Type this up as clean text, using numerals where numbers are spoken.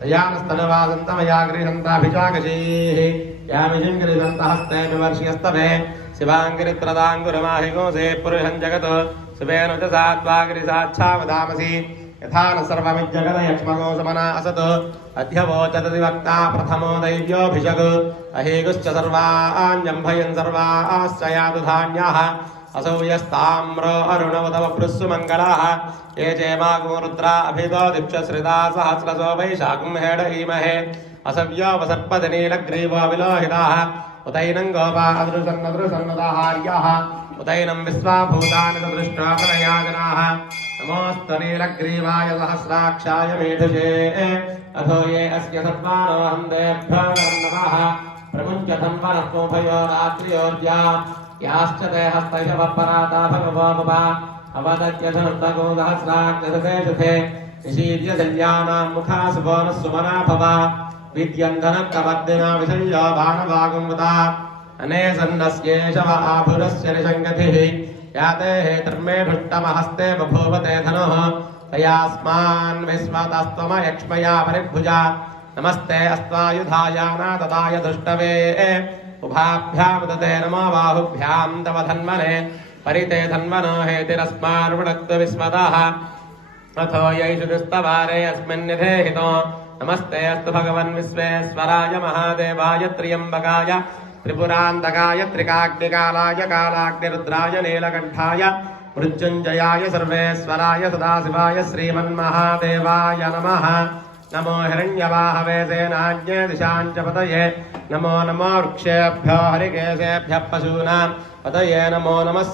तयानस्तनवासन्तमया गृहन्ताभिचाकशैः यामिषं गृहन्तहस्ते विवर्ष्यस्तवे शिवाङ्गिरित्रदाङ्गुरमाहिगोसे पुरुषं जगत् शिवेन च सात्वागिरिसाच्छावदामसि यथा न सर्वमिज्जगदयक्ष्मगो समना असत् अध्यवोचदति वक्ता प्रथमो दैव्योऽभिषक् अहेगुश्च सर्वाञ्जम्भयन् सर्वाश्च यातु धान्याः असौ यस्ताम्र अरुणवतवभृस्सु मङ्गलाः ये चेमागो रुद्रा अभितो दीक्षश्रिता सहस्रसो वैशाखं हेडहीमहे असव्यो वसर्पदनीलग्रीवो विलोहिताः उतैनं गोपा अदृशन्नदृशन्नदाहार्याः उतैनं विश्वाभूतानि सदृष्ट्वा प्रयाजनाः नमोस्तनीलग्रीवाय सहस्राक्षाय मेधुषे अथो ये अस्य सत्त्वानोऽहं देभ्यो नमः प्रमुञ्चतं वनस्मोभयो रात्रियोर्जा याश्च ते हस्तैषवपराता भगवोपा अवदत्यधनुर्दगोदहस्राक्षसते निशीर्य शल्यानां मुखा सुभोनः सुमना भवा विद्यन्धनकवर्दिना विसंयो बाणवागुमुदा अने सन्नस्येषव आभुरस्य निषङ्गतिः याते हेतर्मे धृष्टमहस्ते बभूवते धनुः तयास्मान् विश्वतस्त्वमयक्ष्मया परिभुजा नमस्ते अस्त्वायुधायानाददाय दुष्टवे उभाभ्यामुदते नमो बाहुभ्यां तव धन्वने परिते धन्वनो हेतिरस्मार्वणक्तु विस्मतः अथो यैषुस्तवारे अस्मिन्निधे हितो नमस्ते अस्तु भगवन् विश्वेश्वराय महादेवाय त्र्यम्बकाय त्रिपुरान्तकाय त्रिकाग्निकालाय कालाग्निरुद्राय नीलकण्ठाय मृत्युञ्जयाय सर्वेश्वराय सदाशिवाय श्रीमन्महादेवाय नमः नमो हिरण्यवाहवे सेनाज्ञे दिशाञ्च पतये नमो नमो वृक्षेभ्यो हरिकेशेभ्यः पशूनां पतये नमो नमः